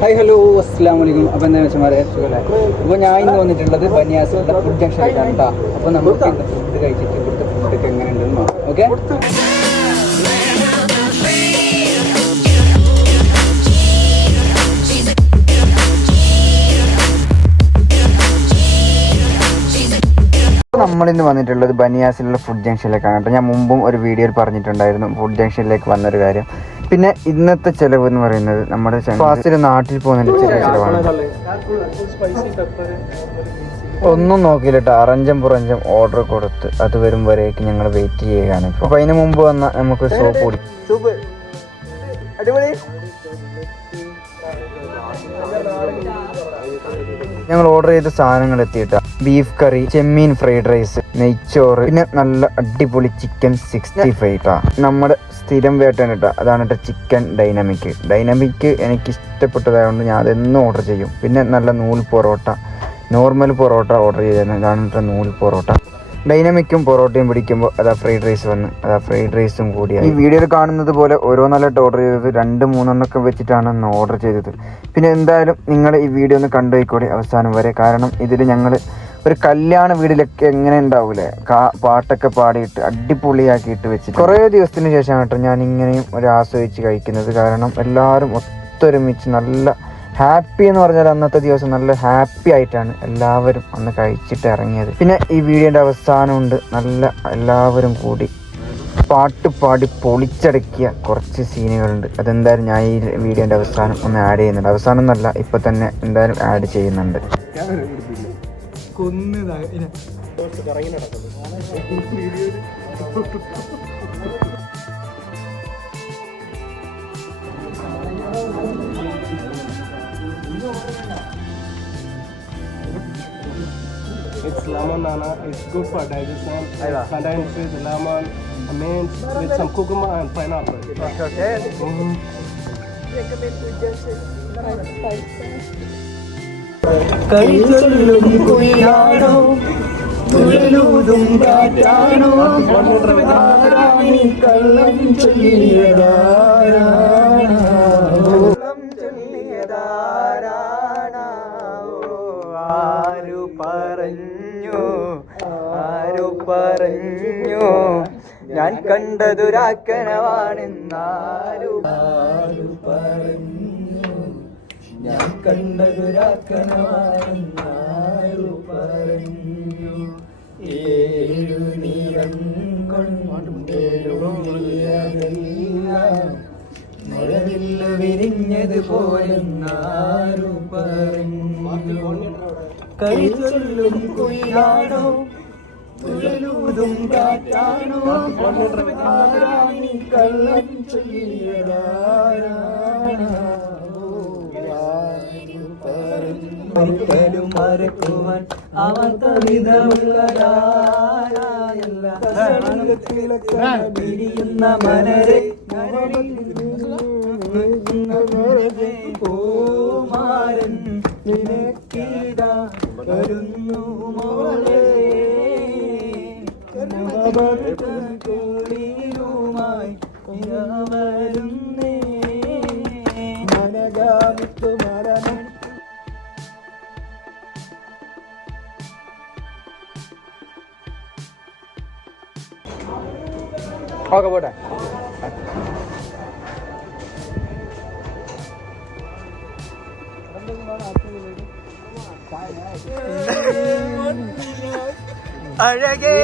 Hi hello അസ്സലാമു അലൈക്കും. അപ്പോൾ എന്താ വെച്ചാൽ അപ്പോൾ ഞാൻ ഇന്ന് വന്നിട്ടുള്ളത് ബനിയാസിലുള്ള ഫുഡ് ജംഗ്ഷനിലാണ് കേട്ടോ. അപ്പോൾ നമുക്ക് ഇന്ന് ഫുഡ് കഴിച്ചിട്ട് ഇവിടുത്തെ ഫുഡൊക്കെ എങ്ങനെ ഉണ്ടെന്ന് നോക്കാം. ഓക്കെ, നമ്മളിന്ന് വന്നിട്ടുള്ളത് ബനിയാസിലുള്ള ഫുഡ് ജംഗ്ഷനിലേക്കാണ് കേട്ടോ. ഞാൻ മുമ്പും ഒരു വീഡിയോയിൽ പറഞ്ഞിട്ടുണ്ടായിരുന്നു ഫുഡ് ജംഗ്ഷനിലേക്ക് വന്നൊരു കാര്യം. പിന്നെ ഇന്നത്തെ ചിലവ് എന്ന് പറയുന്നത് നമ്മുടെ ഫാസ്റ്റിൽ നാട്ടിൽ പോകുന്നതിൻ്റെ ചെറിയ ചിലവാണ്. ഒന്നും നോക്കിയില്ല കേട്ടോ, അറഞ്ചം പുറഞ്ചം ഓർഡർ കൊടുത്ത് അത് വരും വരേക്ക് ഞങ്ങൾ വെയിറ്റ് ചെയ്യുകയാണ്. ഇപ്പോൾ അതിന് മുമ്പ് വന്ന നമുക്ക് സോപ്പ് കുടി അടിപൊളി. ഞങ്ങൾ ഓർഡർ ചെയ്ത സാധനങ്ങൾ എത്തിയിട്ടാ ബീഫ് കറി, ചെമ്മീൻ ഫ്രൈഡ് റൈസ്, നെയ്ച്ചോറ്, പിന്നെ നല്ല അടിപൊളി ചിക്കൻ 65 നമ്മുടെ സ്ഥിരം വേട്ടാണ് കേട്ടോ. അതാണ് കേട്ടോ ചിക്കൻ ഡൈനാമിക് എനിക്ക് ഇഷ്ടപ്പെട്ടതായതുകൊണ്ട് ഞാൻ അതെന്നും ഓർഡർ ചെയ്യും. പിന്നെ നല്ല നൂൽ പൊറോട്ട, നോർമൽ പൊറോട്ട ഓർഡർ ചെയ്തിരുന്നത്. ഇതാണ് കേട്ടോ നൂൽ പൊറോട്ട. ഡൈനാമിക്കും പൊറോട്ടയും പിടിക്കുമ്പോൾ അതാ ഫ്രൈഡ് റൈസ് വന്ന്, അതാ ഫ്രൈഡ് റൈസും കൂടിയാണ്. ഈ വീഡിയോയിൽ കാണുന്നത് പോലെ ഓരോന്നായിട്ട് ഓർഡർ ചെയ്തത് 2-3 വെച്ചിട്ടാണ് ഇന്ന് ഓർഡർ ചെയ്തത്. പിന്നെ എന്തായാലും നിങ്ങൾ ഈ വീഡിയോ ഒന്ന് കണ്ടുപോയിക്കോടെ അവസാനം വരെ. കാരണം ഇതിൽ ഞങ്ങൾ ഒരു കല്യാണ വീടിലൊക്കെ എങ്ങനെ ഉണ്ടാവൂലേ, പാട്ടൊക്കെ പാടിയിട്ട് അടിപൊളിയാക്കിയിട്ട് വെച്ചിട്ട് കുറേ ദിവസത്തിന് ശേഷമാണ് കേട്ടോ ഞാൻ ഇങ്ങനെയും ഒരു ആസ്വദിച്ച് കഴിക്കുന്നത്. കാരണം എല്ലാവരും ഒത്തൊരുമിച്ച് നല്ല ഹാപ്പി എന്ന് പറഞ്ഞാൽ അന്നത്തെ ദിവസം നല്ല ഹാപ്പി ആയിട്ടാണ് എല്ലാവരും അന്ന് കഴിച്ചിട്ട് ഇറങ്ങിയത്. പിന്നെ ഈ വീഡിയോൻ്റെ അവസാനമുണ്ട് നല്ല എല്ലാവരും കൂടി പാട്ട് പാടി പൊളിച്ചടക്കിയ കുറച്ച് സീനുകളുണ്ട്. അതെന്തായാലും ഞാൻ ഈ വീഡിയോൻ്റെ അവസാനം ഒന്ന് ആഡ് ചെയ്യുന്നുണ്ട്. അവസാനം എന്നല്ല, ഇപ്പം തന്നെ എന്തായാലും ആഡ് ചെയ്യുന്നുണ്ട്. It's lemon nana. It's good for digestion. It contains with lemon, mint, with some cucumber and pineapple. Okay. കൈചൊല്ലും കുയിലാണോ തുഴലൂതും കാറ്റാണോ കള്ളം പറഞ്ഞു ഞാൻ കണ്ടതൊരാക്കനവാണെന്നാരു പറഞ്ഞു, ഞാൻ കണ്ടതൊരാക്കനവാണെന്നാരു പറഞ്ഞു. 7 നിറം മഴവില്ല വിരിഞ്ഞത് പോലെന്നാരു പറഞ്ഞു. കൈചൊല്ലും കുയിലാണോ തുഴലൂതും കാറ്റാണോ കള്ളം ചെയ്യലും മറക്കുവാൻ അവർ കവിതയുള്ളതിരിയുന്ന മനരെ പൂമാരൻ നിനക്കിതാ വരുന്നു മോളെ ൂമായി വരുന്നേ മനഗാമിത്തു മരണം. ഓക്കെ പോട്ടെ. അഴകേ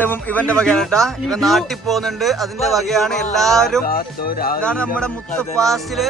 ഞാൻ ഇവന്റെ വകയാണ് കേട്ടാ. ഇവൻ നാട്ടിൽ പോകുന്നുണ്ട്, അതിന്റെ വകയാണ് എല്ലാവരും. ഇതാണ് നമ്മുടെ മുത്ത് ഫാസില്.